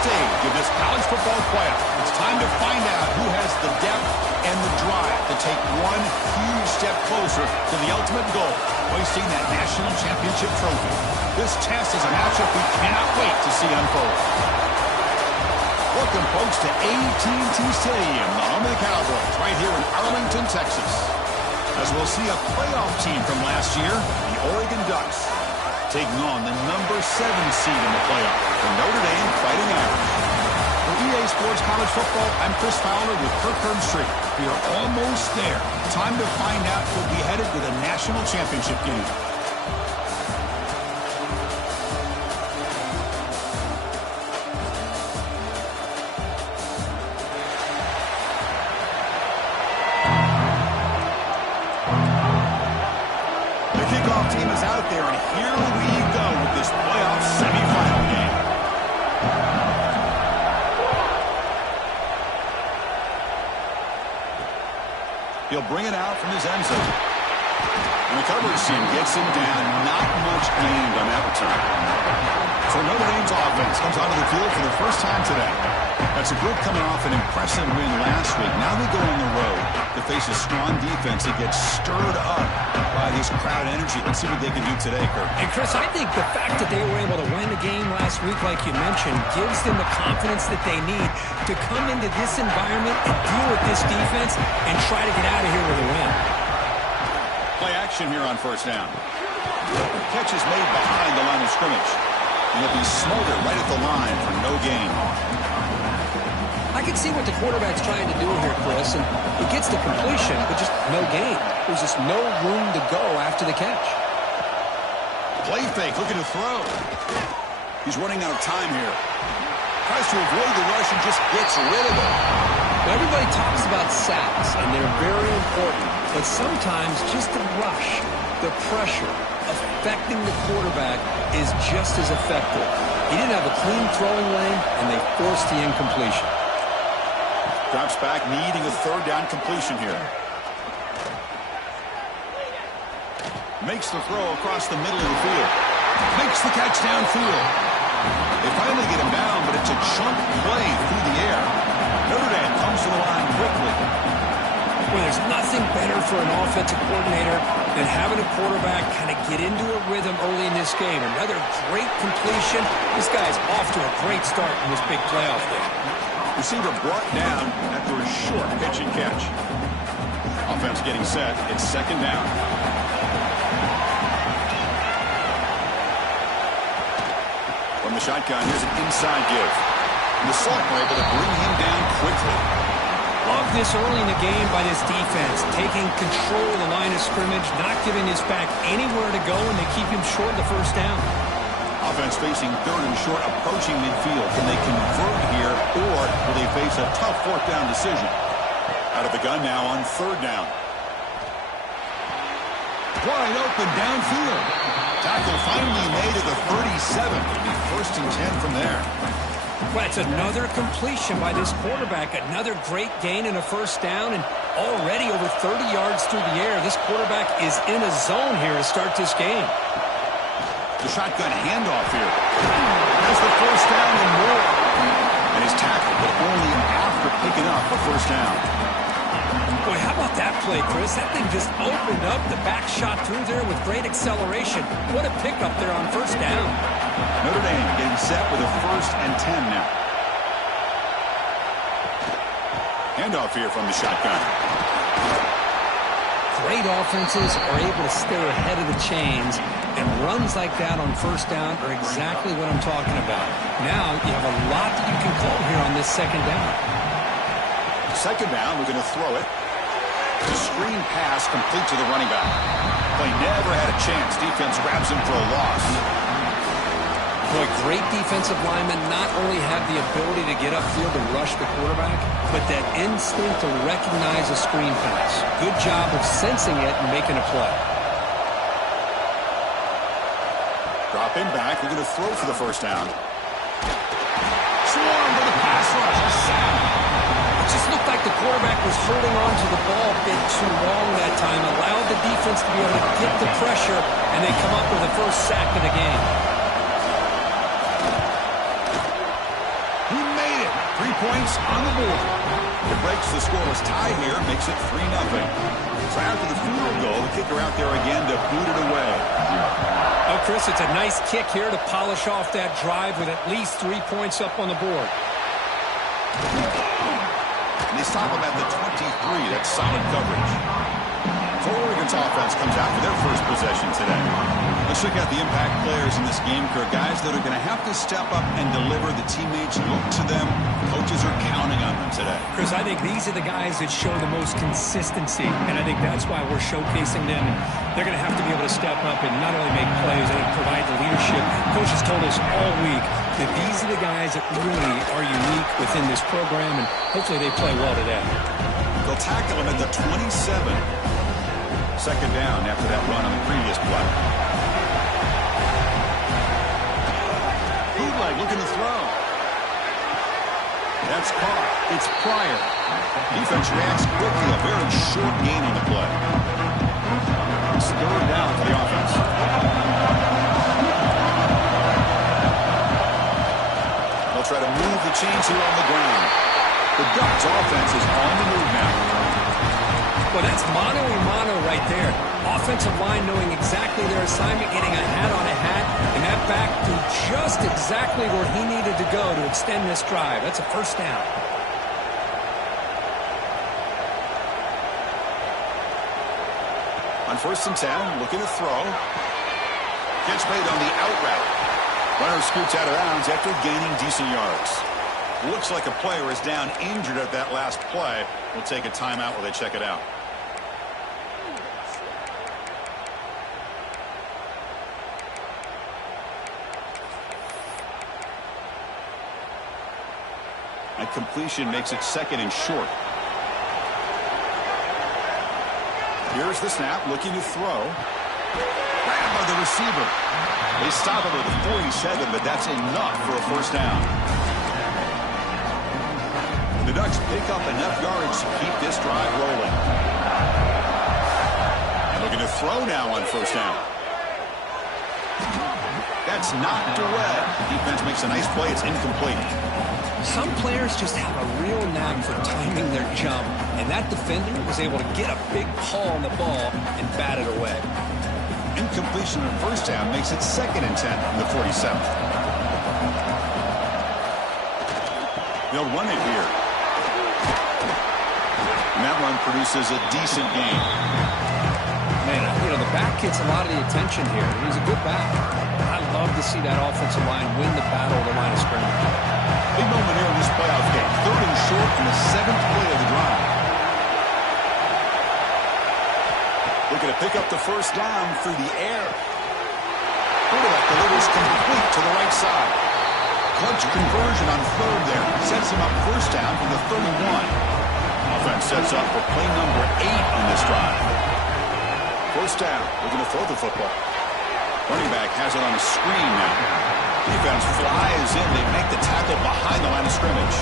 stage of this college football playoff. It's time to find out who has the depth and the drive to take one huge step closer to the ultimate goal, hoisting that national championship trophy. This test is a matchup we cannot wait to see unfold. Welcome, folks, to AT&T Stadium, the home of the Cowboys, right here in Arlington, Texas. As we'll see a playoff team from last year, the Oregon Ducks, taking on the number 7 seed in the playoff, the Notre Dame Fighting Irish. For EA Sports College Football, I'm Chris Fowler with Kirk Herbstreit. We are almost there. Time to find out who'll be headed to the national championship game. Team is out there, and here we go with this playoff semifinal game. He'll bring it out from his end zone. And the coverage team gets him down. Not much gained on that return. So Notre Dame's offense comes onto the field for the first time today. That's a group coming off an impressive win last week. Now they go on the road to face a strong defense that gets stirred up by this crowd energy. Let's see what they can do today, Kirk. And Chris, I think the fact that they were able to win the game last week, like you mentioned, gives them the confidence that they need to come into this environment and deal with this defense and try to get out of here with a win. Play action here on first down. Catch is made behind the line of scrimmage. And he'll be smothered right at the line for no gain. I can see what the quarterback's trying to do here, Chris, and he gets the completion, but just no gain. There's just no room to go after the catch. Play fake, looking to throw. He's running out of time here. Tries to avoid the rush and just gets rid of it. Now, everybody talks about sacks, and they're very important, but sometimes just the rush, the pressure, affecting the quarterback is just as effective. He didn't have a clean throwing lane, and they forced the incompletion. Drops back, needing a third down completion here. Makes the throw across the middle of the field. Makes the catch downfield. They finally get him down, but it's a chunk play through the air. Notre Dame comes to the line quickly. Well, there's nothing better for an offensive coordinator than having a quarterback kind of get into a rhythm early in this game. Another great completion. This guy's off to a great start in this big playoff game. Receiver brought down after a short pitch and catch. Offense getting set. It's second down. From the shotgun, here's an inside give. And the Salk were able to bring him down quickly. Love this early in the game by this defense, taking control of the line of scrimmage, not giving his back anywhere to go, and they keep him short of the first down. Offense facing third and short, approaching midfield. Can they convert here, or will they face a tough fourth down decision? Out of the gun now on third down. Wide open downfield. Tackle finally made at the 37. It'll be first and 10 from there. Well, it's another completion by this quarterback. Another great gain in a first down, and already over 30 yards through the air. This quarterback is in a zone here to start this game. The shotgun handoff here. Has the first down and more. And he's tackled, but only after picking up the first down. Boy, how about that play, Chris? That thing just opened up. The back shot through there with great acceleration. What a pickup there on first down. Notre Dame getting set with a first and 10 now. Handoff here from the shotgun. Great offenses are able to stay ahead of the chains, and runs like that on first down are exactly what I'm talking about. Now you have a lot that you can call here on this second down. Second down, we're going to throw it. The screen pass complete to the running back. Play never had a chance. Defense grabs him for a loss. Boy, great defensive linemen not only have the ability to get upfield and rush the quarterback, but that instinct to recognize a screen pass. Good job of sensing it and making a play. Drop in back. We're going to throw for the first down. Swarm to the pass rush. A sack. It just looked like the quarterback was holding on to the ball a bit too long that time, allowed the defense to be able to get the pressure, and they come up with the first sack of the game. points on the board. It breaks the scoreless tie here, makes it 3-0. So after the field goal, the kicker out there again to boot it away. Oh, Chris, it's a nice kick here to polish off that drive with at least 3 points up on the board. And they stop him at the 23. That's solid coverage. So Oregon's offense comes out for their first possession today. Let's look at the impact players in this game, Kirk. Guys that are going to have to step up and deliver. The teammates look to them. Coaches are counting on them today. Chris, I think these are the guys that show the most consistency, and I think that's why we're showcasing them. And they're going to have to be able to step up and not only make plays, I think provide the leadership. Coach has told us all week that these are the guys that really are unique within this program, and hopefully they play well today. They'll tackle him at the 27. Second down after that run on the previous play. Bootleg looking to throw. That's caught. It's Pryor. Defense reacts quickly. A very short gain on the play. It's third down for the offense. They'll try to move the chains here on the ground. The Ducks offense is on the move now. Well, that's mano-a-mano right there. Offensive line knowing exactly their assignment, getting a hat on a hat, and that back to just exactly where he needed to go to extend this drive. That's a first down. On 1st and 10, looking to throw. Gets made on the out route. Runner scoots out of bounds after gaining decent yards. Looks like a player is down injured at that last play. We'll take a timeout while they check it out. And completion makes it second and short. Here's the snap, looking to throw. Grabbed by the receiver. They stop him at the 47, but that's enough for a first down. The Ducks pick up enough yards to keep this drive rolling. And looking to throw now on first down. That's knocked away. Defense makes a nice play. It's incomplete. Some players just have a real knack for timing their jump, and that defender was able to get a big paw on the ball and bat it away. Incompletion on first down makes it second and 10 from the 47. They'll run it here. And that run produces a decent gain. Man, you know, the back gets a lot of the attention here. He's a good back. I love to see that offensive line win the battle of the line of scrimmage. Big moment here in this playoff game. Third and short in the 7th play of the drive. Looking to pick up the first down through the air. Quarterback delivers complete to the right side. Clutch conversion on third there. Sets him up first down from the 31. Offense sets up for play number 8 on this drive. First down. Looking to throw the football. Running back has it on a screen now. Defense flies in. They make the tackle behind the line of scrimmage.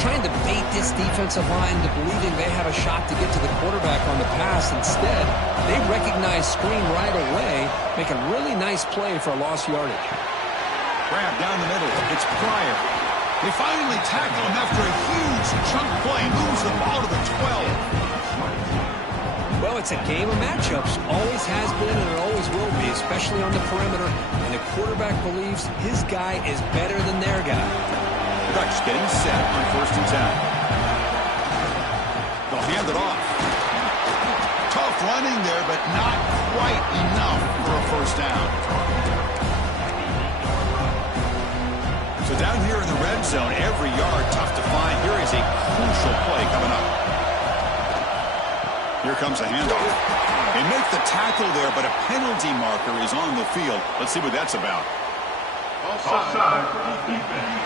Trying to bait this defensive line to believing they have a shot to get to the quarterback on the pass. Instead, they recognize screen right away, make a really nice play for a lost yardage. Grab down the middle. It's Pryor. They finally tackle him after a huge chunk play. Moves the ball to the 12. Well, it's a game of matchups. Always has been and it always will be, especially on the perimeter. And the quarterback believes his guy is better than their guy. The Ducks getting set on 1st and 10. They'll hand it off. Tough running there, but not quite enough for a first down. So down here in the red zone, every yard tough to find. Here is a crucial play coming up. Here comes a handoff. They make the tackle there, but a penalty marker is on the field. Let's see what that's about. Offside for defense.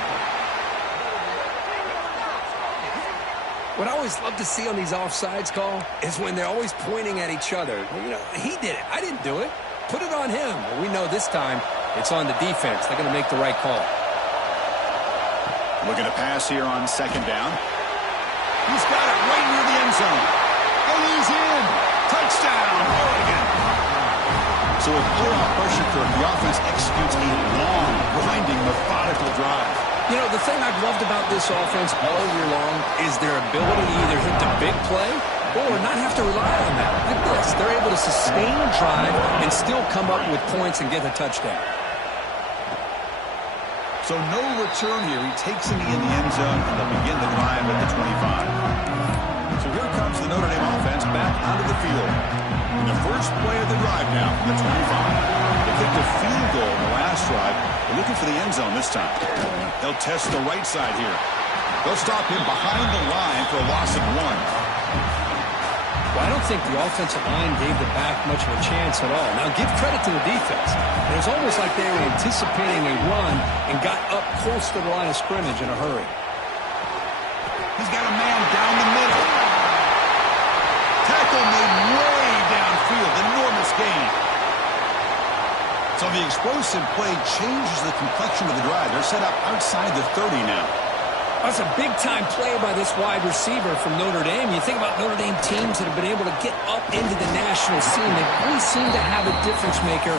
What I always love to see on these offsides call is when they're always pointing at each other. You know, he did it. I didn't do it. Put it on him. Well, we know this time it's on the defense. They're going to make the right call. Looking to pass here on second down. He's got it right near the end zone. And he's in. Touchdown, Oregon. So with playoff pressure, the offense executes a long, grinding, methodical drive. You know, the thing I've loved about this offense all year long is their ability to either hit the big play or not have to rely on that. Like this, they're able to sustain a drive and still come up with points and get a touchdown. So no return here. He takes it in the end zone, and they'll begin the drive at the 25. So here comes the Notre Dame offense back onto the field. In the first play of the drive now from the 25. They kicked a field goal in the last drive. They're looking for the end zone this time. They'll test the right side here. They'll stop him behind the line for a loss of 1. Well, I don't think the offensive line gave the back much of a chance at all. Now, give credit to the defense. It was almost like they were anticipating a run and got up close to the line of scrimmage in a hurry. He's got a man down the middle. Tackle made way downfield. Enormous gain. So the explosive play changes the complexion of the drive. They're set up outside the 30 now. That's a big-time play by this wide receiver from Notre Dame. You think about Notre Dame teams that have been able to get up into the national scene. They really seem to have a difference maker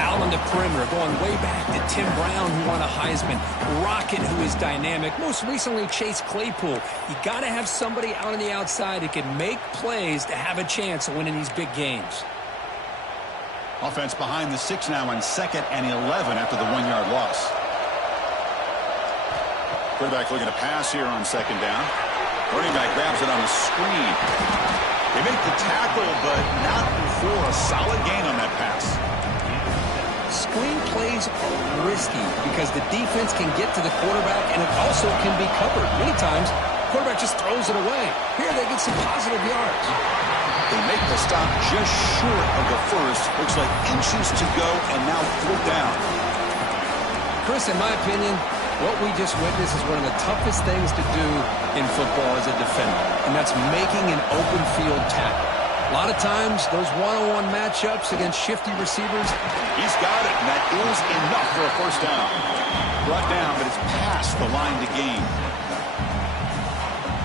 out on the perimeter, going way back to Tim Brown, who won a Heisman, Rocket, who is dynamic, most recently Chase Claypool. You got to have somebody out on the outside that can make plays to have a chance of winning these big games. Offense behind the 6 now on 2nd and 11 after the 1-yard loss. Quarterback looking to pass here on 2nd down. Running back grabs it on the screen. They make the tackle, but not before a solid gain on that pass. Screen plays are risky because the defense can get to the quarterback, and it also can be covered. Many times, the quarterback just throws it away. Here, they get some positive yards. They make the stop just short of the first. Looks like inches to go, and now 4th down. Chris, in my opinion, what we just witnessed is one of the toughest things to do in football as a defender, and that's making an open field tackle. A lot of times, those one-on-one matchups against shifty receivers. He's got it, and that is enough for a 1st down. Brought down, but it's past the line to gain.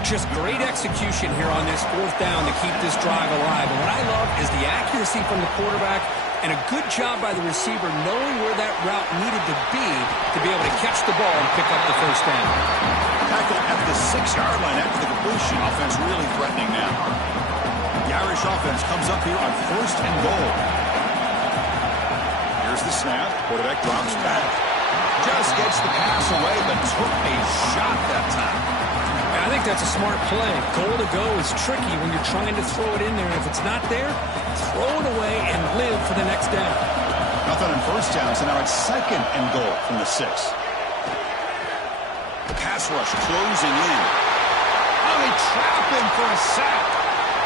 Just great execution here on this 4th down to keep this drive alive. And what I love is the accuracy from the quarterback and a good job by the receiver knowing where that route needed to be able to catch the ball and pick up the 1st down. Tackle at the 6-yard line after the completion. Offense really threatening now. The Irish offense comes up here on 1st and goal. Here's the snap. Quarterback drops back. Just gets the pass away, but took a shot that time. I think that's a smart play. Goal to go is tricky when you're trying to throw it in there. If it's not there, throw it away and live for the next down. Nothing on 1st down, so now it's 2nd and goal from the 6. The pass rush closing in. Oh, they trap him for a sack.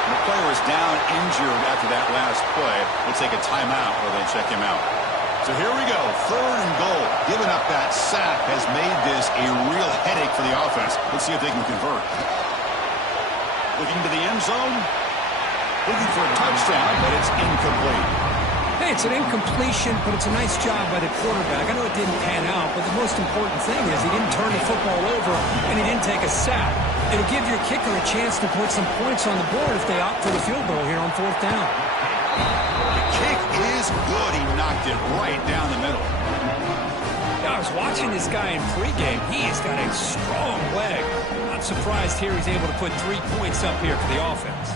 And the player is down injured after that last play. We'll take a timeout or they check him out. So here we go, 3rd and goal. Giving up that sack has made this a real headache for the offense. Let's see if they can convert. Looking to the end zone. Looking for a touchdown, but it's incomplete. Hey, it's an incompletion, but it's a nice job by the quarterback. I know it didn't pan out, but the most important thing is he didn't turn the football over and he didn't take a sack. It'll give your kicker a chance to put some points on the board if they opt for the field goal here on 4th down. The kick is good. He knocked it right down the middle. Yeah, I was watching this guy in pregame. He has got a strong leg. Not surprised here he's able to put 3 points up here for the offense.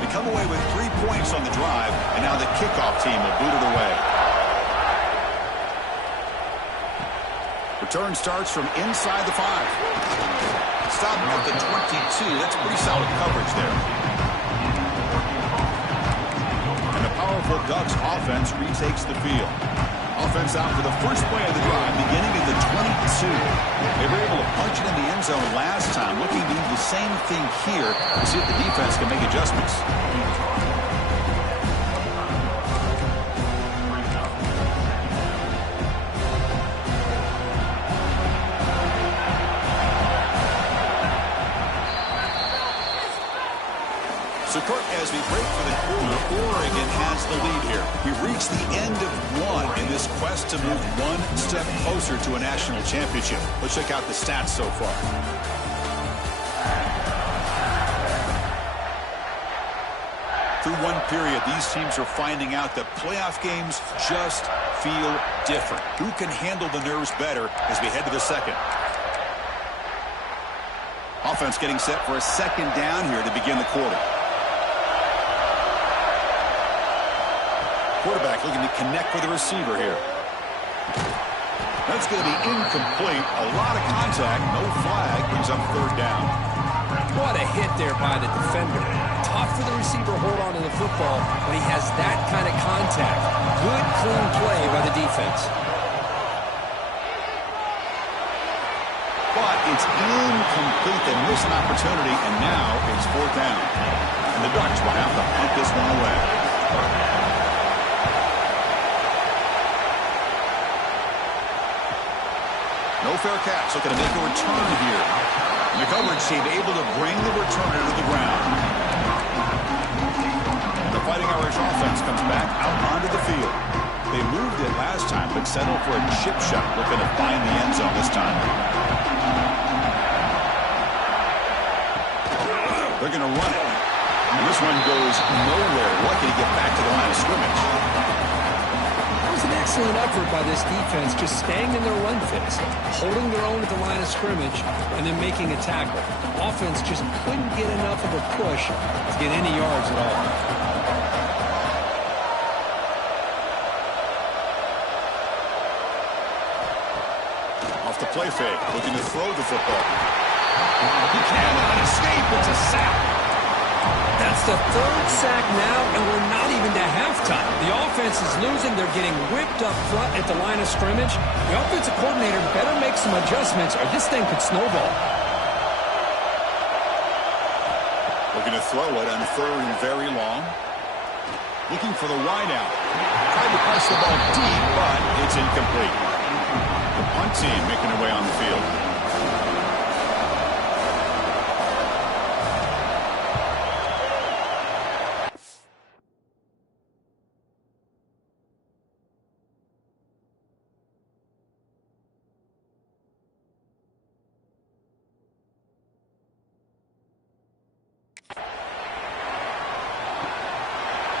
They come away with 3 points on the drive, and now the kickoff team will boot it away. Return starts from inside the 5. Stop at the 22. That's pretty solid coverage there. And the powerful Ducks offense retakes the field. Offense out for the first play of the drive, beginning at the 22. They were able to punch it in the end zone last time, looking to do the same thing here to see if the defense can make adjustments. So, Kurt, as we break for the quarter, Oregon has the lead here. We've reached the end of 1 in this quest to move 1 step closer to a national championship. Let's check out the stats so far. Through one period, these teams are finding out that playoff games just feel different. Who can handle the nerves better as we head to the second? Offense getting set for a second down here to begin the quarter. Quarterback looking to connect with the receiver here. That's going to be incomplete. A lot of contact. No flag. Brings up third down. What a hit there by the defender. Tough for the receiver to hold on to the football when he has that kind of contact. Good, clean play by the defense. But it's incomplete. They miss an opportunity, and now it's fourth down. And the Ducks will have to punt this one away. No fair catch. Looking to make a return here. And the coverage team able to bring the returner to the ground. The Fighting Irish offense comes back out onto the field. They moved it last time, but settled for a chip shot. Looking to find the end zone this time. They're going to run it. And this one goes nowhere. Lucky to get back to the line of scrimmage. That was an excellent effort by this defense, just staying in their run fits, holding their own at the line of scrimmage, and then making a tackle. Offense just couldn't get enough of a push to get any yards at all. Off the play fake, looking to throw the football. He cannot escape. It's a sack. That's the third sack now, and we're not even to halftime. The offense is losing. They're getting whipped up front at the line of scrimmage. The offensive coordinator better make some adjustments, or this thing could snowball. Looking to throw it on third and very long. Looking for the wide out. Tried to press the ball deep, but it's incomplete. The punt team making their way on the field.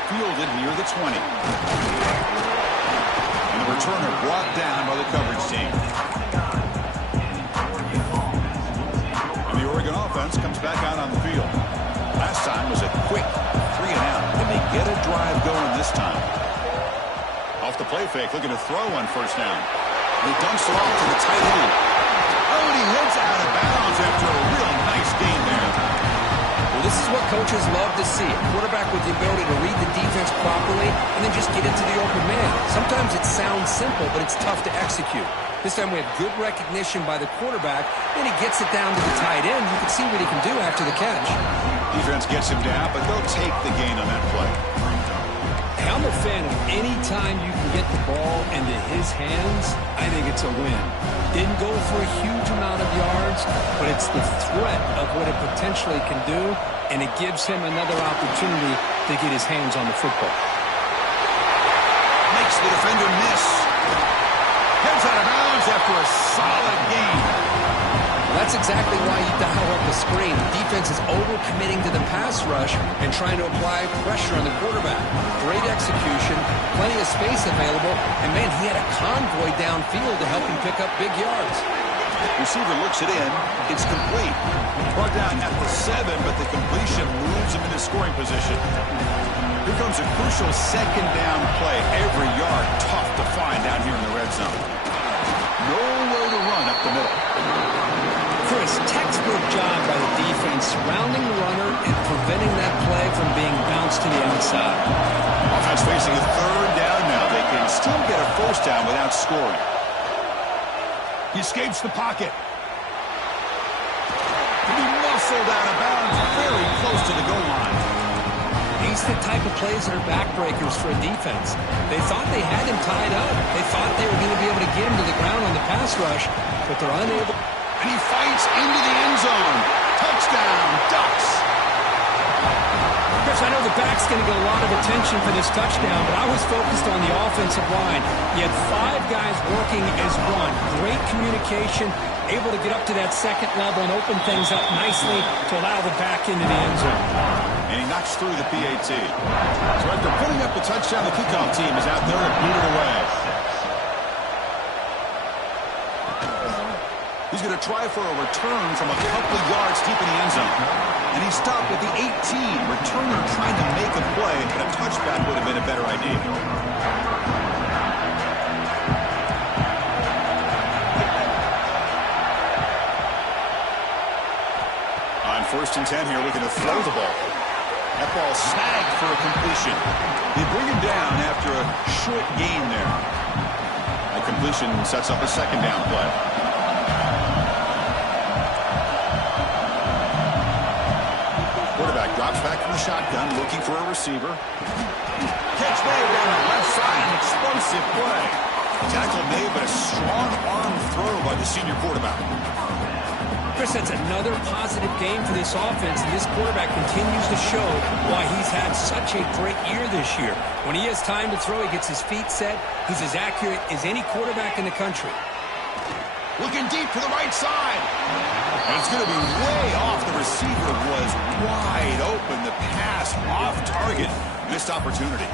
Fielded near the 20. And the returner brought down by the coverage team. And the Oregon offense comes back out on the field. Last time was a quick 3 and out. Can they get a drive going this time? Off the play fake, looking to throw on first down. And he dumps it off to the tight end. Oh, and he heads out of bounds after a real nice gain there. Well, this is what coaches love to see. A quarterback with the ability to read the defense properly and then just get into the open man. Sometimes it sounds simple, but it's tough to execute. This time we have good recognition by the quarterback, and he gets it down to the tight end. You can see what he can do after the catch. Defense gets him down, but they'll take the gain on that play. I'm a fan of any time you can get the ball into his hands, I think it's a win. Didn't go for a huge amount of yards, but it's the threat of what it potentially can do, and it gives him another opportunity to get his hands on the football. Makes the defender miss. Heads out of bounds after a solid gain. That's exactly why you dial up the screen. The defense is overcommitting to the pass rush and trying to apply pressure on the quarterback. Great execution, plenty of space available, and man, he had a convoy downfield to help him pick up big yards. Receiver looks it in. It's complete. Brought down at the 7, but the completion moves him into scoring position. Here comes a crucial second down play. Every yard tough to find down here in the red zone. Nowhere to run up the middle. Chris, textbook job by the defense surrounding the runner and preventing that play from being bounced to the outside. Offense facing a third down now. They can still get a first down without scoring. He escapes the pocket. To be muscled out of bounds very close to the goal line. These are the type of plays that are backbreakers for a defense. They thought they had him tied up. They thought they were going to be able to get him to the ground on the pass rush, but they're unable. And he fights into the end zone. Touchdown, Ducks. Chris, I know know the back's going to get a lot of attention for this touchdown, but I was focused on the offensive line. You had 5 guys working as one. Great communication, able to get up to that second level and open things up nicely to allow the back into the end zone. And he knocks through the PAT. So after putting up the touchdown, the kickoff team is out there to boot it away. He's going to try for a return from a couple of yards deep in the end zone. And he stopped at the 18. Returner trying to make a play, but a touchback would have been a better idea. On 1st and 10 here, looking to throw the ball. That ball snagged for a completion. They bring him down after a short gain there. That completion sets up a 2nd down play. Quarterback drops back from the shotgun, looking for a receiver. Catch made down the left side, an explosive play. Tackle made, but a strong arm throw by the senior quarterback. Chris, that's another positive game for this offense, and this quarterback continues to show why he's had such a great year this year. When he has time to throw, he gets his feet set. He's as accurate as any quarterback in the country. Looking deep to the right side. And it's going to be way off. The receiver was wide open. The pass off target. Missed opportunity.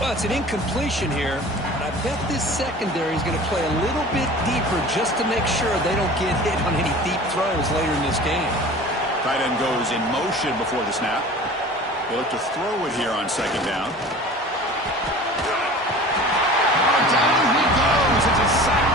Well, it's an incompletion here. But I bet this secondary is going to play a little bit deeper just to make sure they don't get hit on any deep throws later in this game. Tight end goes in motion before the snap. They look to throw it here on 2nd down. Down he goes. It's a sack.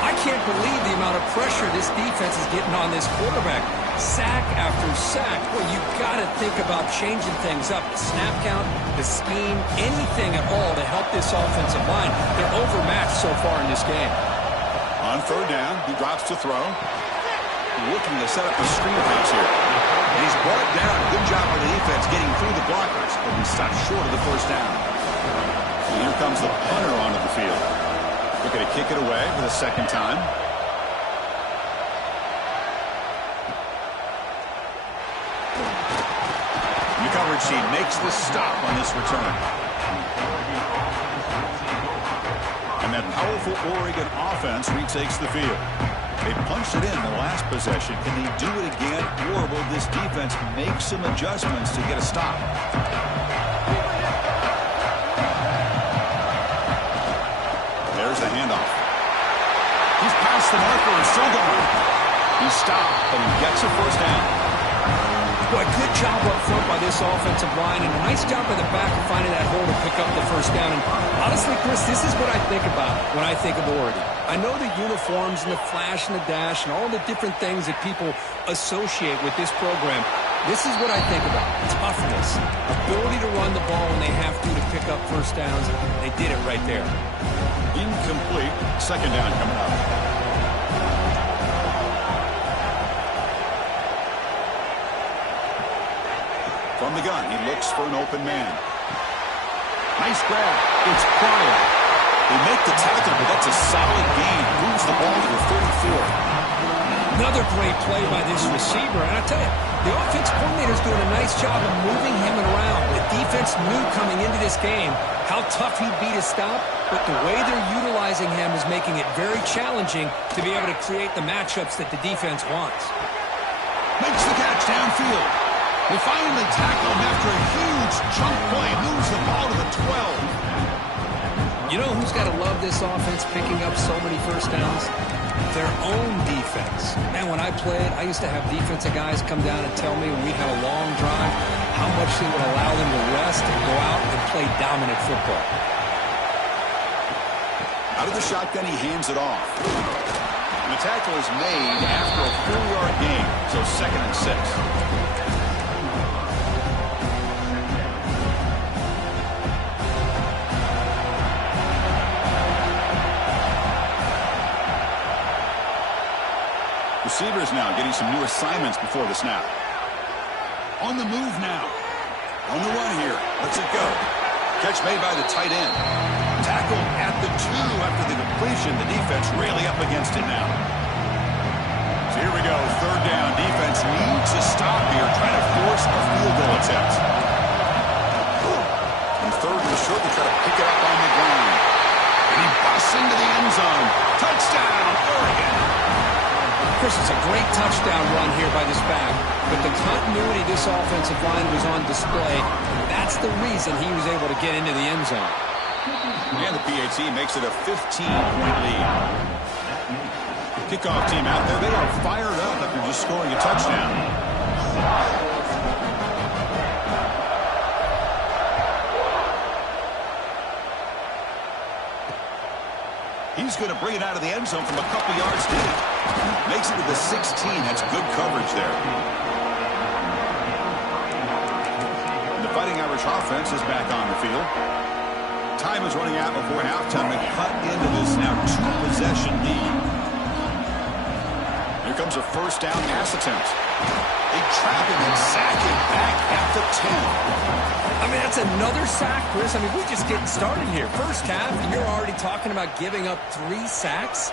I can't believe the amount of pressure this defense is getting on this quarterback. Sack after sack. Well, you've got to think about changing things up. The snap count, the scheme, anything at all to help this offensive line. They're overmatched so far in this game. On 3rd down, he drops to throw. Looking to set up a screen pass here. And he's brought it down. Good job by the defense getting through the blockers. But he stopped short of the 1st down. And here comes the punter onto the field. Looking to kick it away for the 2nd time. The coverage team makes the stop on this return. And that powerful Oregon offense retakes the field. They punched it in the last possession. Can they do it again, or will this defense make some adjustments to get a stop? There's the handoff. He's past the marker and still going. He's stopped, but he gets a 1st down. Boy, good job up front by this offensive line, and a nice job by the back of finding that hole to pick up the 1st down. And honestly, Chris, this is what I think about when I think of Oregon. I know the uniforms and the flash and the dash and all the different things that people associate with this program. This is what I think about. Toughness, ability to run the ball when they have to pick up 1st downs. They did it right there. Incomplete. 2nd down coming up. From the gun, he looks for an open man. Nice grab. It's Pryor. They make the tackle, but that's a solid gain. Moves the ball to the 34. Another great play by this receiver. And I tell you, the offense coordinator's doing a nice job of moving him around. The defense knew coming into this game how tough he'd be to stop, but the way they're utilizing him is making it very challenging to be able to create the matchups that the defense wants. Makes the catch downfield. They finally tackle him after a huge chunk play. Moves the ball to the 12. You know who's got to love this offense picking up so many 1st downs? Their own defense. Man, when I played, I used to have defensive guys come down and tell me when we had a long drive how much they would allow them to rest and go out and play dominant football. Out of the shotgun, he hands it off. And the tackle is made after a 4-yard gain, so 2nd and 6. Receivers now getting some new assignments before the snap. On the move now. On the run here. Let's it go. Catch made by the tight end. Tackle at the 2 after the completion. The defense really up against it now. So here we go. 3rd down. Defense needs a Chris, it's a great touchdown run here by this back, but the continuity of this offensive line was on display. That's the reason he was able to get into the end zone. And the PAT makes it a 15-point lead. Kickoff team out there. They are fired up after just scoring a touchdown. He's going to bring it out of the end zone from a couple yards deep. Makes it to the 16. That's good coverage there. And the Fighting Irish offense is back on the field. Time is running out before halftime to cut into this now two-possession lead. Here comes a first down pass attempt. They trap him and sack him back at the 10. I mean, that's another sack, Chris. I mean, we're just getting started here. First half, and you're already talking about giving up 3 sacks.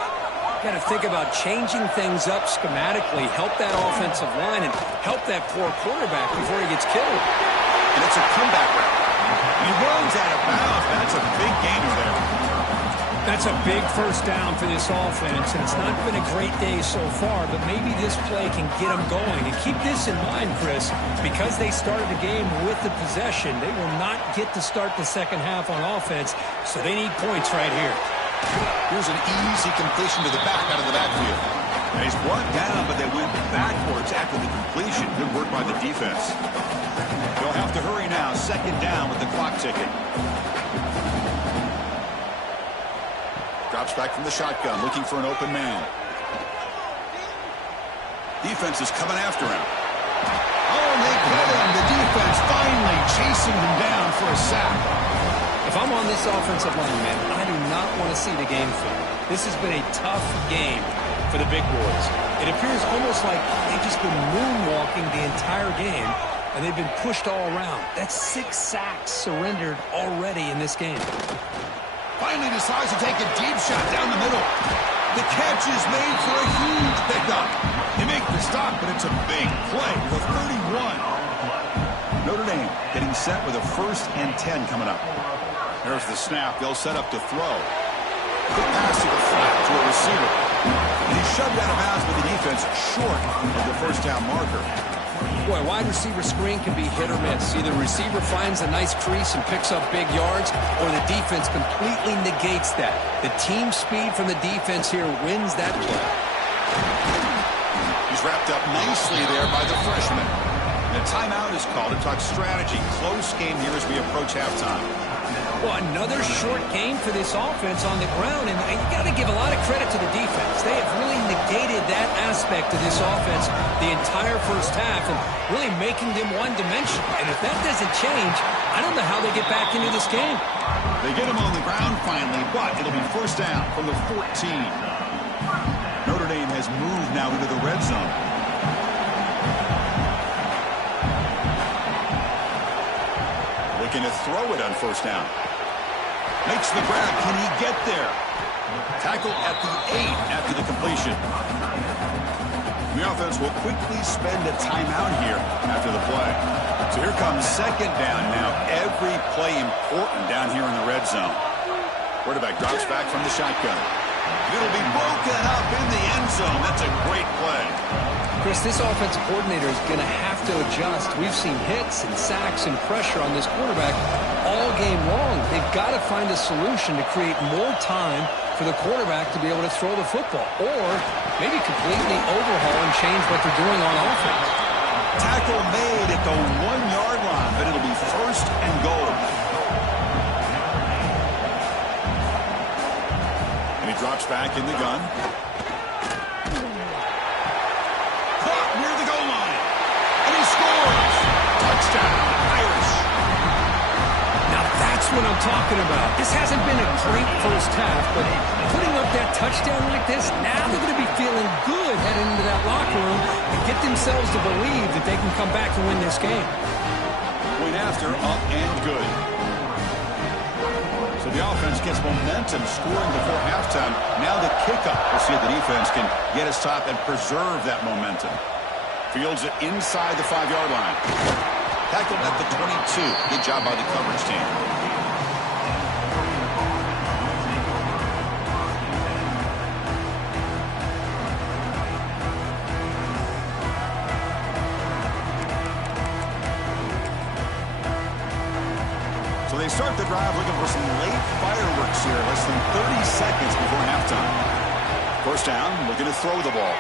Got to think about changing things up schematically, help that offensive line, and help that poor quarterback before he gets killed. And it's a comeback route. He runs out of bounds. That's a big gainer there. That's a big first down for this offense, and it's not been a great day so far, but maybe this play can get them going. And keep this in mind, Chris, because they started the game with the possession, they will not get to start the second half on offense, so they need points right here. Here's an easy completion to the back out of the backfield. And he's brought down, but they went backwards after the completion. Good work by the defense. They'll have to hurry now. Second down with the clock ticking. Drops back from the shotgun, looking for an open man. Defense is coming after him. Oh, they get him. The defense finally chasing him down for a sack. If I'm on this offensive line, man, I do not want to see the game film. This has been a tough game for the big boys. It appears almost like they've just been moonwalking the entire game, and they've been pushed all around. That's 6 sacks surrendered already in this game. Finally decides to take a deep shot down the middle. The catch is made for a huge pickup. They make the stop, but it's a big play for 31. Notre Dame getting set with a 1st and 10 coming up. There's the snap. They'll set up to throw. Quick pass to the flat to a receiver. And he's shoved out of bounds with the defense short of the first down marker. Boy, wide receiver screen can be hit or miss. Either the receiver finds a nice crease and picks up big yards, or the defense completely negates that. The team speed from the defense here wins that play. He's wrapped up nicely there by the freshman. And a timeout is called to talk strategy. Close game here as we approach halftime. Well, another short game for this offense on the ground, and you got to give a lot of credit to the defense. They have really negated that aspect of this offense the entire first half and really making them one-dimensional. And if that doesn't change, I don't know how they get back into this game. They get him on the ground finally, but it'll be first down from the 14. Notre Dame has moved now into the red zone. Looking to throw it on first down. Makes the grab. Can he get there? Tackle at the 8 after the completion. The offense will quickly spend a timeout here after the play. So here comes second down now. Every play important down here in the red zone. Quarterback drops back from the shotgun. It'll be broken up in the end zone. That's a great play. Chris, this offensive coordinator is going to have to adjust. We've seen hits and sacks and pressure on this quarterback all game long. They've got to find a solution to create more time for the quarterback to be able to throw the football, or maybe completely overhaul and change what they're doing on offense. Tackle made at the 1-yard line, but it'll be first and goal. And he drops back in the gun. Caught near the goal line. And he scores. Touchdown, Irish. Now that's what I'm talking about. This hasn't been a great first half, but putting up that touchdown like this, now they're going to be feeling good heading into that locker room and get themselves to believe that they can come back and win this game. Point after, up and good. So the offense gets momentum, scoring before halftime. Now the kickoff. We'll see if the defense can get a stop and preserve that momentum. Fields it inside the 5-yard line. Tackled at the 22. Good job by the coverage team. they start the drive looking for some late fireworks here. Less than 30 seconds before halftime. First down, looking to throw the ball.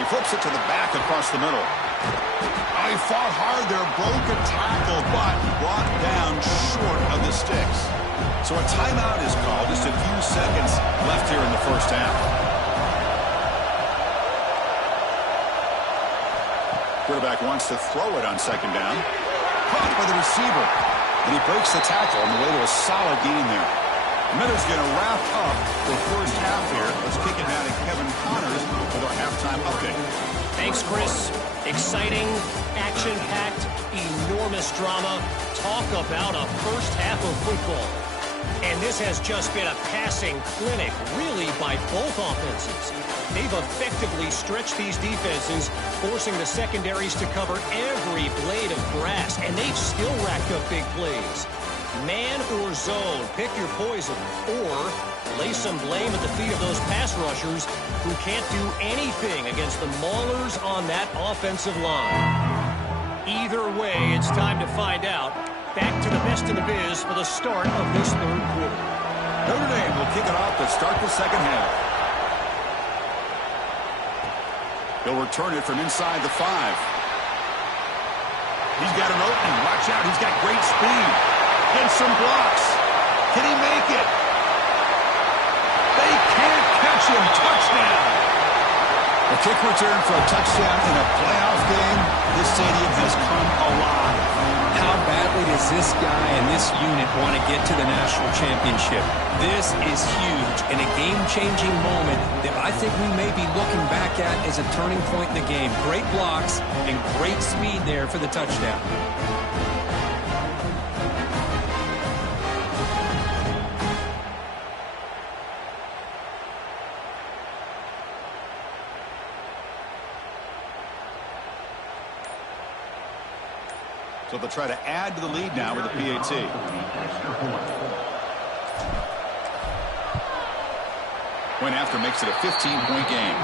He flips it to the back across the middle. Oh, he fought hard there, broke a tackle, but brought down short of the sticks. So a timeout is called. Just a few seconds left here in the first half. Quarterback wants to throw it on second down. Caught by the receiver. And he breaks the tackle on the way to a solid gain there. Minter's going to wrap up the first half here. Let's kick it now to Kevin Connors with our halftime update. Thanks, Chris. Exciting, action-packed, enormous drama. Talk about a first half of football. And this has just been a passing clinic, really, by both offenses. They've effectively stretched these defenses, forcing the secondaries to cover every blade of grass, and they've still racked up big plays. Man or zone, pick your poison, or lay some blame at the feet of those pass rushers who can't do anything against the maulers on that offensive line. Either way, it's time to find out. Back to the best in the biz for the start of this third quarter. Notre Dame will kick it off to start the second half. He'll return it from inside the 5. He's got an opening. Watch out. He's got great speed. And some blocks. Can he make it? They can't catch him. Touchdown. A kick return for a touchdown in a playoff game. This stadium has come alive. How badly does this guy and this unit want to get to the national championship? This is huge and a game-changing moment that I think we may be looking back at as a turning point in the game. Great blocks and great speed there for the touchdown. So they'll try to add to the lead now with the PAT. Point after makes it a 15-point game.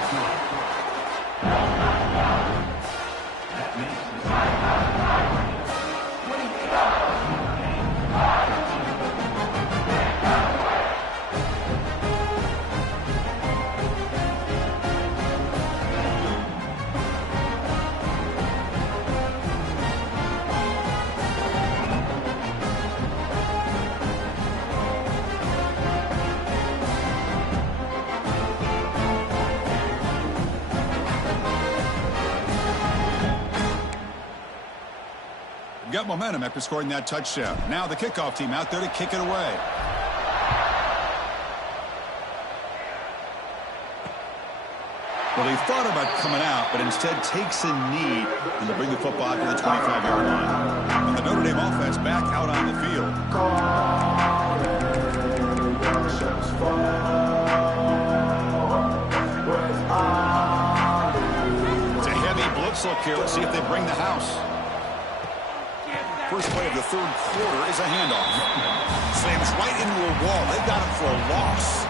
Got momentum after scoring that touchdown. Now the kickoff team out there to kick it away. Well, he thought about coming out, but instead takes a knee and will bring the football to the 25-yard line. And the Notre Dame offense back out on the field. It's a heavy blitz look here. Let's see if they bring the house. First play of the third quarter is a handoff. Slams right into a wall. They got him for a loss.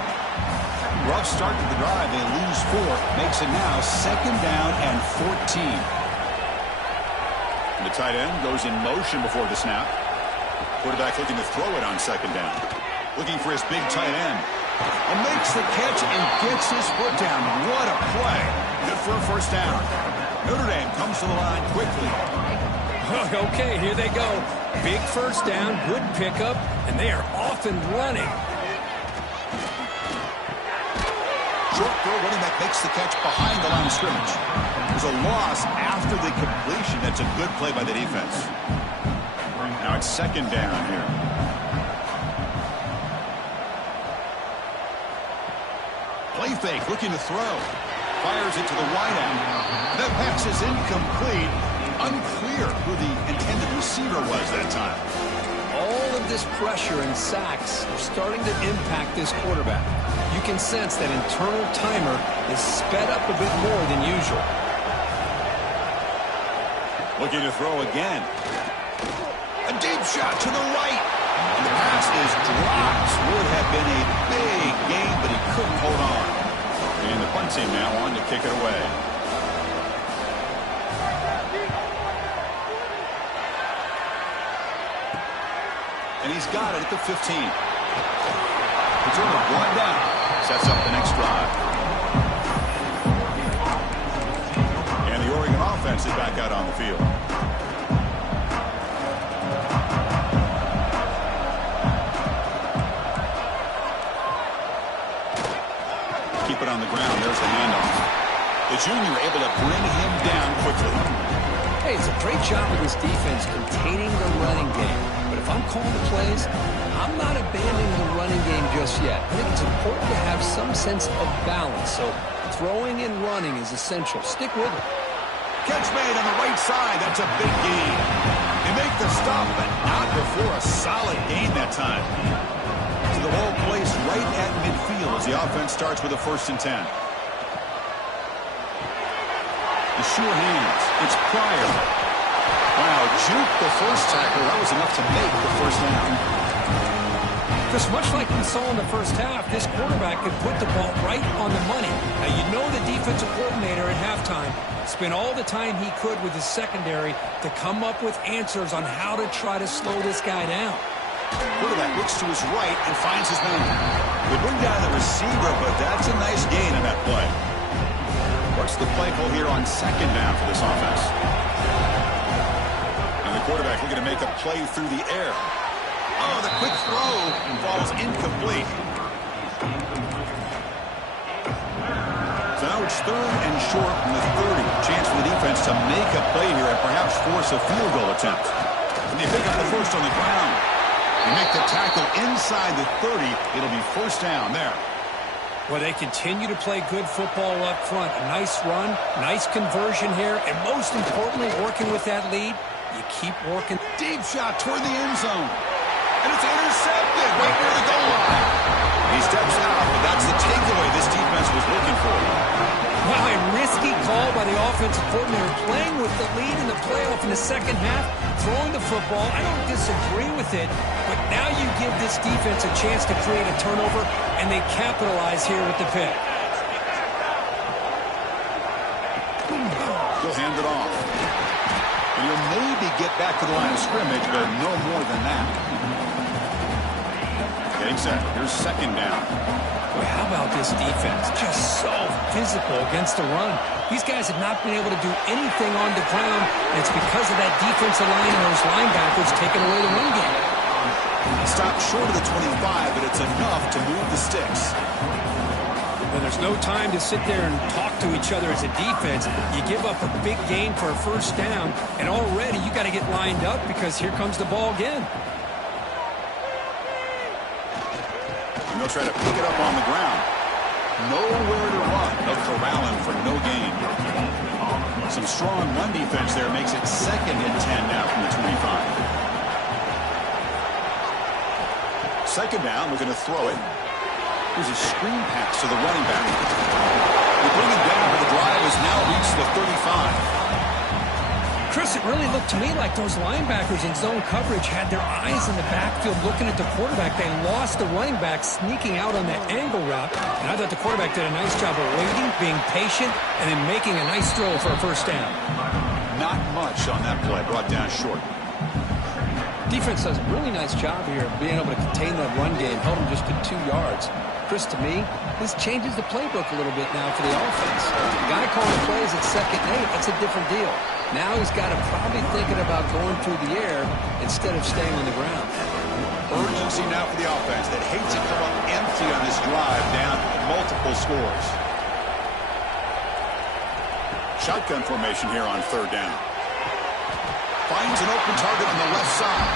Rough start to the drive. They lose 4. Makes it now second down and 14. And the tight end goes in motion before the snap. Quarterback looking to throw it on second down. Looking for his big tight end. And makes the catch and gets his foot down. What a play. Good for a first down. Notre Dame comes to the line quickly. Okay, here they go. Big first down, good pickup, and they are off and running. Short throw, running back makes the catch behind the line of scrimmage. There's a loss after the completion. That's a good play by the defense. Now it's second down here. Play fake, looking to throw. Fires it to the wide end. That pass is incomplete. Unclear who the intended receiver was that time. All of this pressure and sacks are starting to impact this quarterback. You can sense that internal timer is sped up a bit more than usual. Looking to throw again. A deep shot to the right. And the pass is dropped. Would have been a big game, but he couldn't hold on. And the punt team now on to kick it away. And he's got it at the 15. It's only one down. Sets up the next drive. And the Oregon offense is back out on the field. Keep it on the ground. There's the handoff. The junior able to bring him down quickly. Hey, it's a great job of this defense containing the running game. But if I'm calling the plays, I'm not abandoning the running game just yet. I think it's important to have some sense of balance. So throwing and running is essential. Stick with it. Catch made on the right side. That's a big gain. They make the stop, but not before a solid gain that time. So the ball placed right at midfield as the offense starts with a 1st and 10. The sure hands. It's Pryor. Wow, juke the first tackle. That was enough to make the first down. Just much like we saw in the first half, this quarterback could put the ball right on the money. Now, you know the defensive coordinator at halftime spent all the time he could with his secondary to come up with answers on how to try to slow this guy down. Quarterback looks to his right and finds his man. They bring down the receiver, but that's a nice gain in that play. What's the play call here on 2nd down for this offense? And the quarterback looking to make a play through the air. Oh, the quick throw falls incomplete. So now it's 3rd and short from the 30. Chance for the defense to make a play here and perhaps force a field goal attempt. And they pick up the first on the ground. They make the tackle inside the 30. It'll be 1st down there. Well, they continue to play good football up front. A nice run, nice conversion here, and most importantly, working with that lead, you keep working. Deep shot toward the end zone. And it's intercepted right near the goal line. He steps out, but that's the takeaway this defense was looking for. Wow, a risky call by the offensive coordinator, playing with the lead in the playoff in the second half, throwing the football. I don't disagree with it, but now you give this defense a chance to create a turnover, and they capitalize here with the pick. He'll hand it off. And you'll maybe get back to the line of scrimmage, but no more than that. Getting set. Here's 2nd down. Boy, how about this defense? Just so physical against the run. These guys have not been able to do anything on the ground, and it's because of that defensive line and those linebackers taking away the run game. Stopped short of the 25, but it's enough to move the sticks. And there's no time to sit there and talk to each other as a defense. You give up a big gain for a 1st down, and already you got to get lined up because here comes the ball again. And they'll try to pick it up on the ground. Nowhere to run. They'll corral him for no gain. Some strong run defense there makes it 2nd and 10 now from the 25. 2nd down, looking to throw it. Here's a screen pass to the running back. They bring him down, but the drive has now reached the 35. Chris, it really looked to me like those linebackers in zone coverage had their eyes in the backfield looking at the quarterback. They lost the running back sneaking out on that angle route. And I thought the quarterback did a nice job of waiting, being patient, and then making a nice throw for a 1st down. Not much on that play, brought down short. Defense does a really nice job here of being able to contain that run game, held them just to 2 yards. Chris, to me, this changes the playbook a little bit now for the offense. The guy calling plays at 2nd and 8, that's a different deal. Now he's got to probably thinking about going through the air instead of staying on the ground. Urgency now for the offense that hates to come up empty on this drive down multiple scores. Shotgun formation here on 3rd down. Finds an open target on the left side.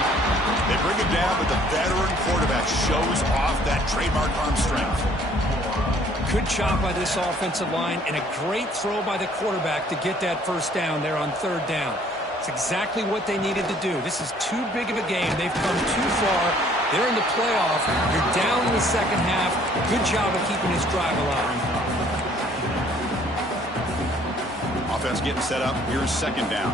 They bring it down, but the veteran quarterback shows off that trademark arm strength. Good job by this offensive line and a great throw by the quarterback to get that 1st down there on 3rd down. It's exactly what they needed to do. This is too big of a game. They've come too far. They're in the playoff. You're down in the second half. Good job of keeping this drive alive. Offense getting set up. Here's 2nd down.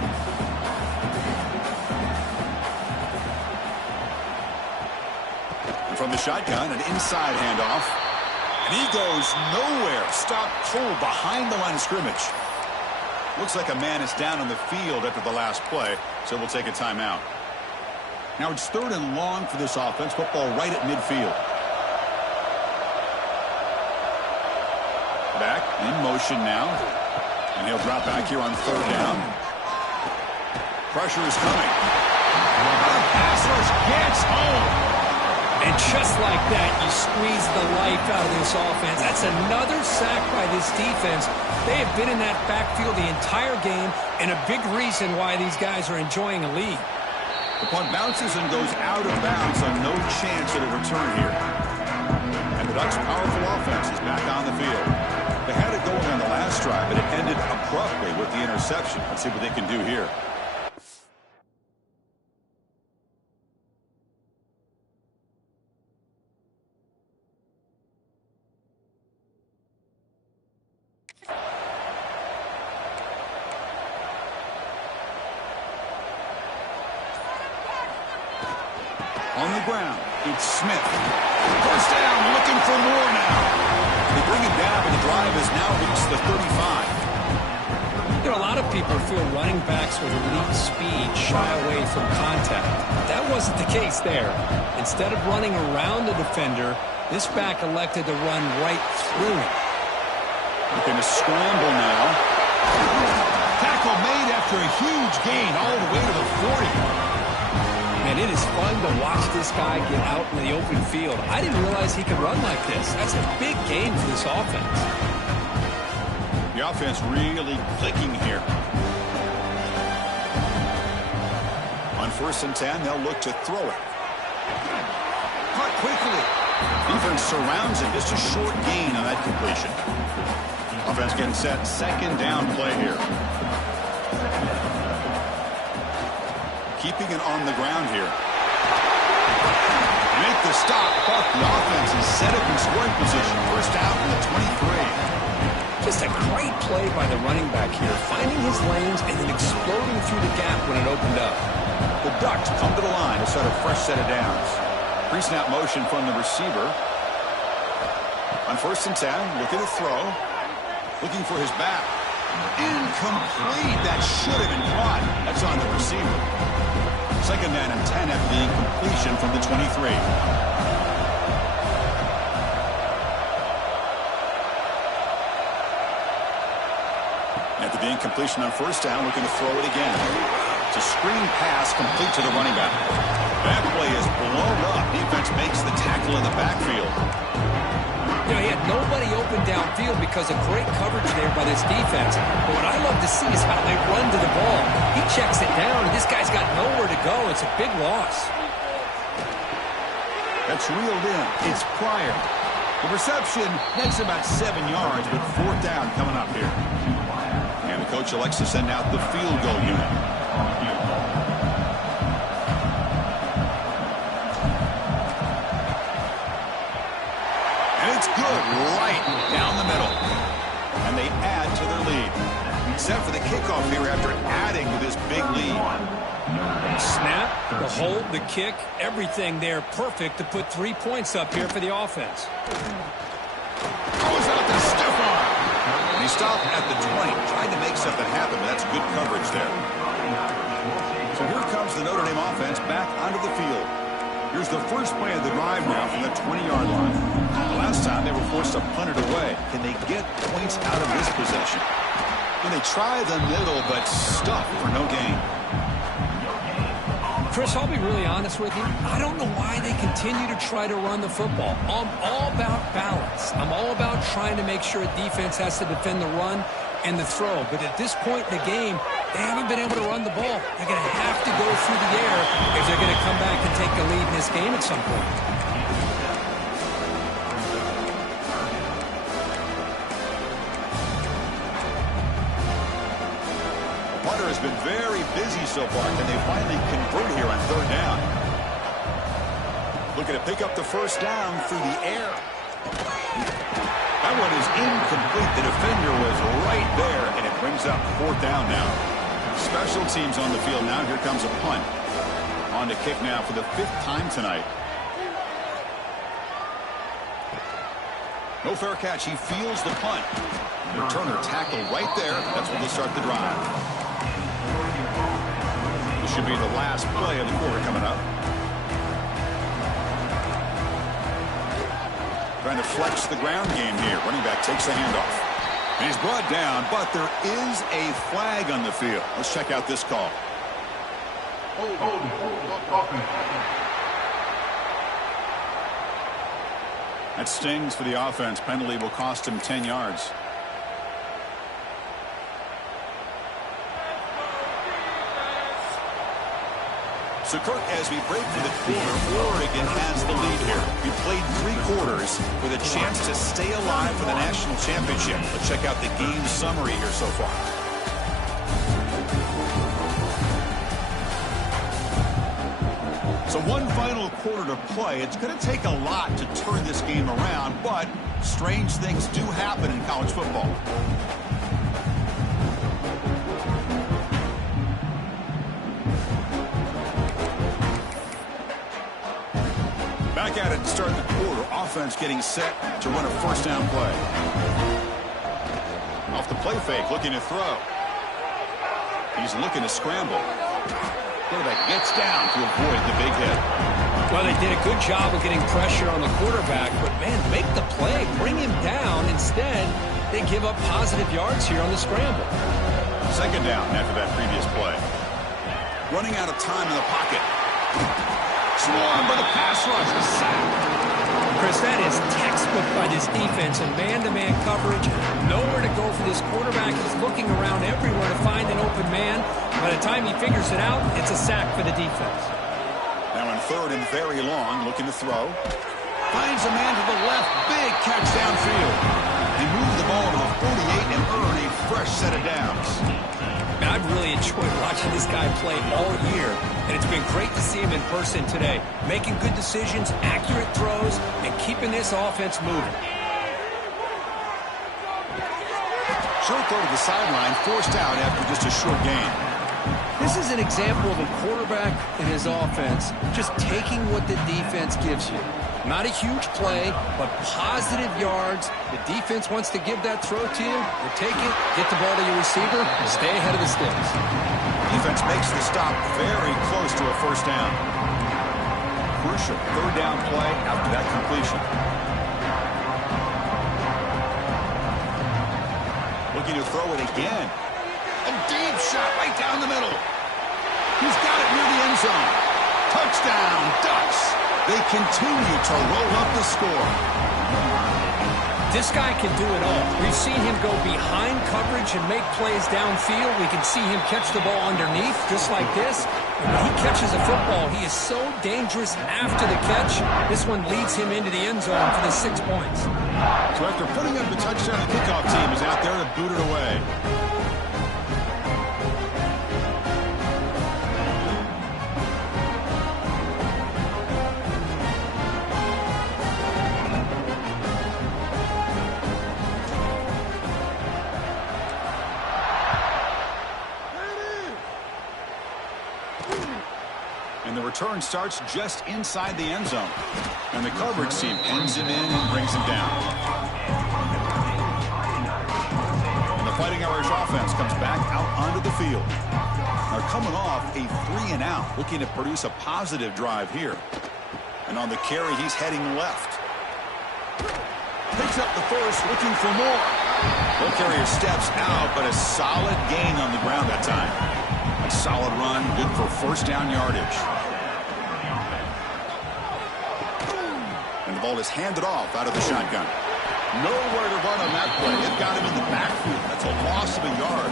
And from the shotgun, an inside handoff. And he goes nowhere. Stopped cold behind the line of scrimmage. Looks like a man is down on the field after the last play, so we'll take a timeout. Now it's 3rd and long for this offense. Football right at midfield. Back in motion now. And he'll drop back here on 3rd down. Pressure is coming. The pass rush gets home. And just like that, you squeeze the life out of this offense. That's another sack by this defense. They have been in that backfield the entire game, and a big reason why these guys are enjoying a lead. The punt bounces and goes out of bounds, so no chance at a return here. And the Ducks' powerful offense is back on the field. They had it going on the last drive, but it ended abruptly with the interception. Let's see what they can do here. On the ground, it's Smith. First down, looking for more now. They bring it down, but the drive has now reached the 35. There are a lot of people who feel running backs with elite speed shy away from contact. That wasn't the case there. Instead of running around the defender, this back elected to run right through him. Looking to scramble now. Tackle made after a huge gain all the way to the 40. And it is fun to watch this guy get out in the open field. I didn't realize he could run like this. That's a big gain for this offense. The offense really clicking here. On 1st and 10, they'll look to throw it. Caught quickly. Defense surrounds it. Just a short gain on that completion. Offense getting set. 2nd down play here. Keeping it on the ground here. Make the stop, but the offense is set up in scoring position. First out from the 23. Just a great play by the running back here, finding his lanes and then exploding through the gap when it opened up. The Ducks come to the line to start a fresh set of downs. Pre-snap motion from the receiver. On 1st and 10, looking to throw. Looking for his back. Incomplete. That should have been caught. That's on the receiver. 2nd down and 10 after the incompletion from the 23. After the incompletion on 1st down, looking to throw it again. It's a screen pass complete to the running back. That play is blown up. Defense makes the tackle in the backfield. You know, he had nobody open downfield because of great coverage there by this defense. But what I love to see is how they run to the ball. He checks it down, and this guy's got nowhere to go. It's a big loss. That's reeled in. It's Pryor. The reception, that's about 7 yards, but 4th down coming up here. And the coach elects to send out the field goal unit. It's good, right down the middle. And they add to their lead. Set for the kickoff here after adding to this big lead. Snap, the hold, the kick, everything there perfect to put 3 points up here for the offense. Goes out the stiff arm. And he stopped at the 20. Tried to make something happen, but that's good coverage there. So here comes the Notre Dame offense back onto the field. Here's the first play of the drive now from the 20-yard line. The last time they were forced to punt it away. Can they get points out of this possession? And they try the middle, but stuck for no gain. Chris, I'll be really honest with you. I don't know why they continue to try to run the football. I'm all about balance. I'm all about trying to make sure a defense has to defend the run and the throw. But at this point in the game, they haven't been able to run the ball. They're going to have to go through the air if they're going to come back and take the lead in this game at some point. The punter has been very busy so far. Can they finally convert here on 3rd down? Looking to pick up the 1st down through the air. That one is incomplete. The defender was right there, and it brings up 4th down now. Special teams on the field now. Here comes a punt. On to kick now for the 5th time tonight. No fair catch. He feels the punt. Returner tackle right there. That's where they'll start the drive. The should be the last play of the quarter coming up. Trying to flex the ground game here. Running back takes the handoff. And he's brought down, but there is a flag on the field. Let's check out this call. That stings for the offense. Penalty will cost him 10 yards. So, Kirk, as we break for the quarter, Oregon has the lead here. We played 3 quarters with a chance to stay alive for the national championship. Let's check out the game summary here so far. So one final quarter to play. It's going to take a lot to turn this game around, but strange things do happen in college football. Back at it to start the quarter. Offense getting set to run a first down play. Off the play fake, looking to throw. He's looking to scramble. Quarterback gets down to avoid the big hit. Well, they did a good job of getting pressure on the quarterback, but, man, make the play. Bring him down. Instead, they give up positive yards here on the scramble. Second down after that previous play. Running out of time in the pocket. Swarmed by the pass rush. The sack. Chris, that is textbook by this defense and man-to-man coverage. Nowhere to go for this quarterback. He's looking around everywhere to find an open man. By the time he figures it out, it's a sack for the defense. Now in third and very long, looking to throw. Finds a man to the left. Big catch downfield. He moved the ball to the 48 and earned a fresh set of downs. Man, I've really enjoyed watching this guy play all year, and it's been great to see him in person today. Making good decisions, accurate throws, and keeping this offense moving. Short throw to the sideline, forced out after just a short gain. This is an example of a quarterback and his offense just taking what the defense gives you. Not a huge play, but positive yards. The defense wants to give that throw to you. You take it, get the ball to your receiver, and stay ahead of the sticks. Defense makes the stop very close to a first down. Crucial third down play after that completion. Looking to throw it again. A deep shot right down the middle. He's got it near the end zone. Touchdown, Ducks. They continue to roll up the score. This guy can do it all. We've seen him go behind coverage and make plays downfield. We can see him catch the ball underneath, just like this. And when he catches a football, he is so dangerous after the catch. This one leads him into the end zone for the 6 points. So after putting up the touchdown, the kickoff team is out there to boot it away. And the return starts just inside the end zone. And the coverage team pins him in and brings him down. And the Fighting Irish offense comes back out onto the field. They're coming off a 3-and-out, looking to produce a positive drive here. And on the carry, he's heading left. Picks up the first, looking for more. Ball carrier steps out, but a solid gain on the ground that time. A solid run, good for first down yardage. And the ball is handed off out of the shotgun. Nowhere to run on that play. They've got him in the backfield. That's a loss of a yard.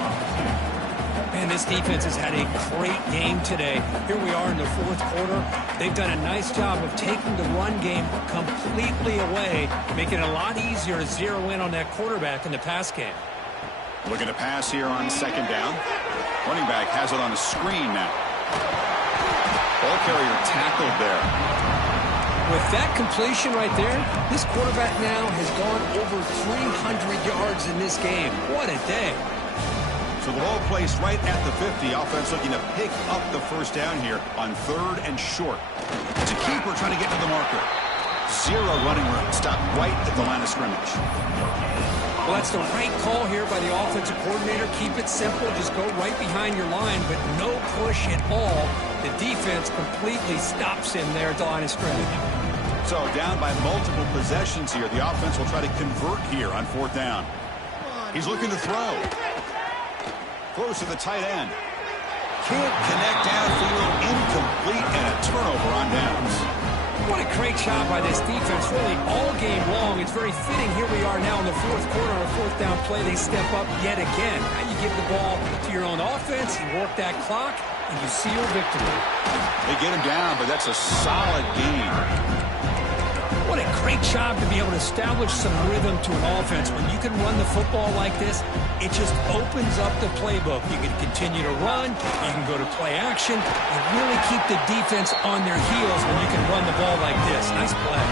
Man, this defense has had a great game today. Here we are in the fourth quarter. They've done a nice job of taking the run game completely away, making it a lot easier to zero in on that quarterback in the pass game. Looking to pass here on second down. Running back has it on a screen now. Ball carrier tackled there. With that completion right there, this quarterback now has gone over 300 yards in this game. What a day. So the ball placed right at the 50. Offense looking to pick up the first down here on third and short. It's a keeper trying to get to the marker. Zero running room. Stop right at the line of scrimmage. Well, that's the right call here by the offensive coordinator. Keep it simple. Just go right behind your line, but no push at all. The defense completely stops him there at the line of scrimmage. So down by multiple possessions here. The offense will try to convert here on 4th down. He's looking to throw. Close to the tight end. Can't connect downfield. Incomplete, and a turnover on downs. What a great job by this defense, really all game long. It's very fitting. Here we are now in the 4th quarter on a 4th down play. They step up yet again. Now you give the ball to your own offense, you work that clock, and you seal victory. They get him down, but that's a solid game. What a great job to be able to establish some rhythm to an offense. When you can run the football like this, it just opens up the playbook. You can continue to run. You can go to play action. You really keep the defense on their heels when you can run the ball like this. Nice play.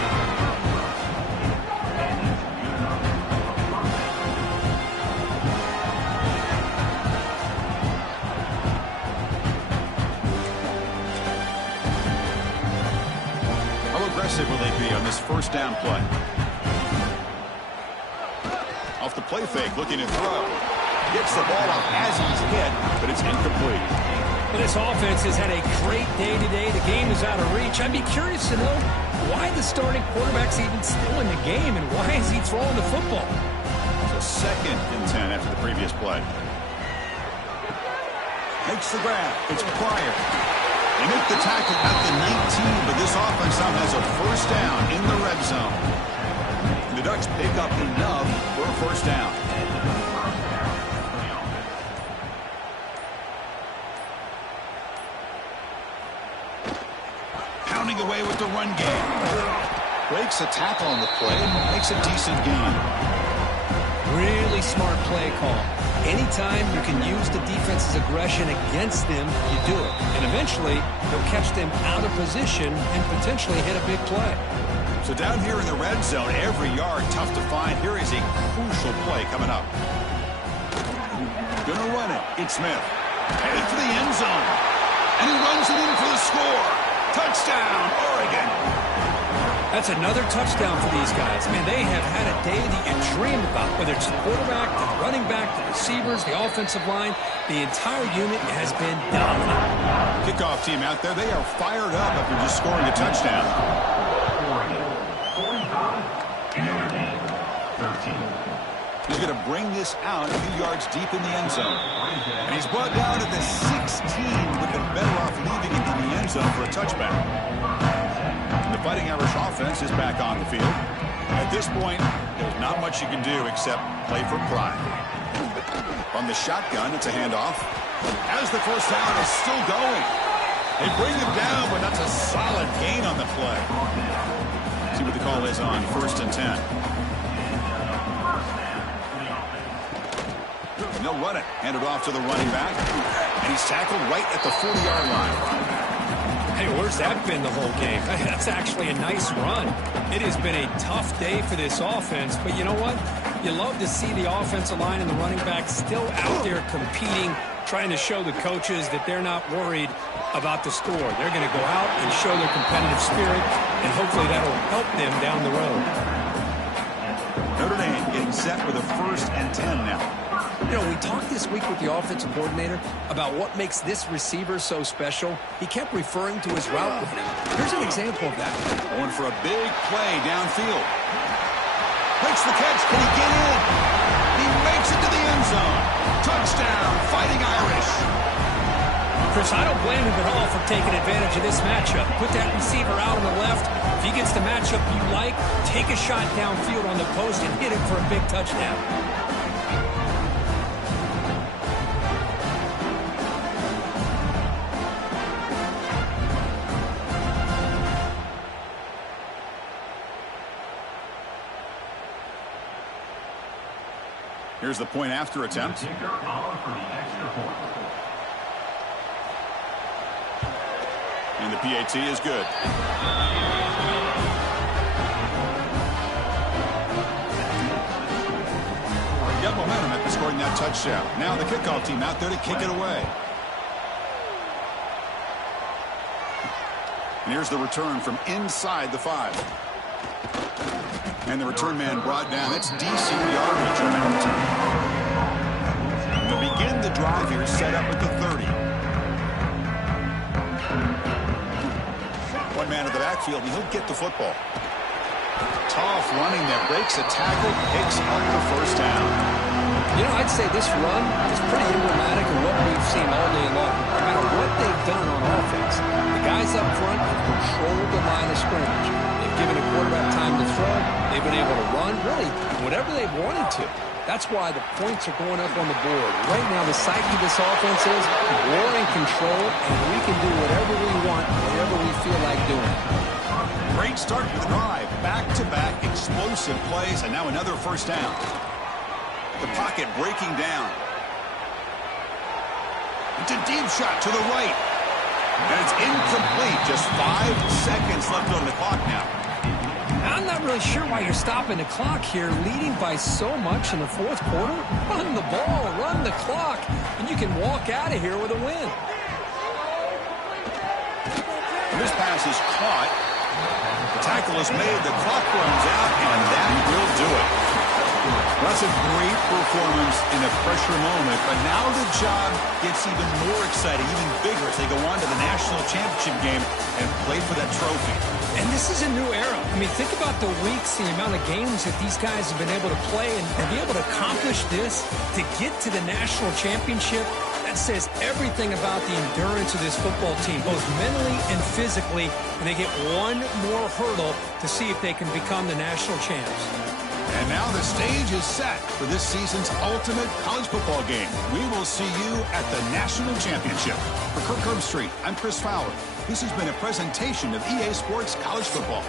Will they be on this 1st down play? Off the play fake, looking to throw. Gets the ball up as he's hit, but it's incomplete. Well, this offense has had a great day today. The game is out of reach. I'd be curious to know why the starting quarterback's even still in the game and why is he throwing the football? It's a 2nd and 10 after the previous play. Makes the grab. It's Pryor. They make the tackle at the 19, but this offense now has a 1st down in the red zone. And the Ducks pick up enough for a 1st down. Pounding away with the run game. Breaks a tackle on the play and makes a decent gain. Really smart play call. Anytime you can use the defense's aggression against them, you do it. And eventually, you'll catch them out of position and potentially hit a big play. So down here in the red zone, every yard tough to find. Here is a crucial play coming up. Gonna run it. It's Smith. Headed for the end zone. And he runs it in for the score. Touchdown, Oregon. That's another touchdown for these guys. Man, they have had a day that you dream about, whether it's the quarterback, the running back, the receivers, the offensive line. The entire unit has been dominant. Kickoff team out there, they are fired up after just scoring a touchdown. He's going to bring this out a few yards deep in the end zone. And he's brought down to the 16, would have been better off leaving it in the end zone for a touchback. The Fighting Irish offense is back on the field. At this point, there's not much you can do except play for pride. On the shotgun, it's a handoff. As the 1st down is still going. They bring him down, but that's a solid gain on the play. See what the call is on 1st and 10. And they'll run it. Hand it off to the running back. And he's tackled right at the 40-yard line. Hey, where's that been the whole game? That's actually a nice run. It has been a tough day for this offense, but you know what? You love to see the offensive line and the running back still out there competing, trying to show the coaches that they're not worried about the score. They're going to go out and show their competitive spirit, and hopefully that'll help them down the road. Notre Dame getting set with a 1st and 10 now. You know, we talked this week with the offensive coordinator about what makes this receiver so special. He kept referring to his route running. Here's an example of that. Going for a big play downfield. Makes the catch. Can he get in? He makes it to the end zone. Touchdown, Fighting Irish. Chris, I don't blame him at all for taking advantage of this matchup. Put that receiver out on the left. If he gets the matchup you like, take a shot downfield on the post and hit it for a big touchdown. Here's the point after attempt. And the PAT is good. Got momentum after scoring that touchdown. Now the kickoff team out there to kick it away. And here's the return from inside the 5. And the return man brought down. That's decent yardage on Hamilton. To begin the drive here, set up at the 30. One man in the backfield, and he'll get the football. Tough running that breaks a tackle, picks up the first down. You know, I'd say this run is pretty emblematic of what we've seen all day long. No matter what they've done on offense, the guys up front have controlled the line of scrimmage. They've given a quarterback time to throw. They've been able to run, really, whatever they've wanted to. That's why the points are going up on the board. Right now, the psyche of this offense is we're in control, and we can do whatever we want, whatever we feel like doing. Great start to the drive. Back-to-back explosive plays, and now another first down. The pocket breaking down. It's a deep shot to the right. And it's incomplete. Just 5 seconds left on the clock now. I'm not really sure why you're stopping the clock here, leading by so much in the fourth quarter. Run the ball, run the clock, and you can walk out of here with a win. And this pass is caught. The tackle is made, the clock runs out, and that will do it. That's a great performance in a pressure moment, but now the job gets even more exciting, even bigger as they go on to the national championship game and play for that trophy. And this is a new era. I mean, think about the weeks, the amount of games that these guys have been able to play and be able to accomplish this, to get to the national championship. That says everything about the endurance of this football team, both mentally and physically, and they get one more hurdle to see if they can become the national champs. And now the stage is set for this season's ultimate college football game. We will see you at the national championship. For Kirk Herbstreit, I'm Chris Fowler. This has been a presentation of EA Sports College Football.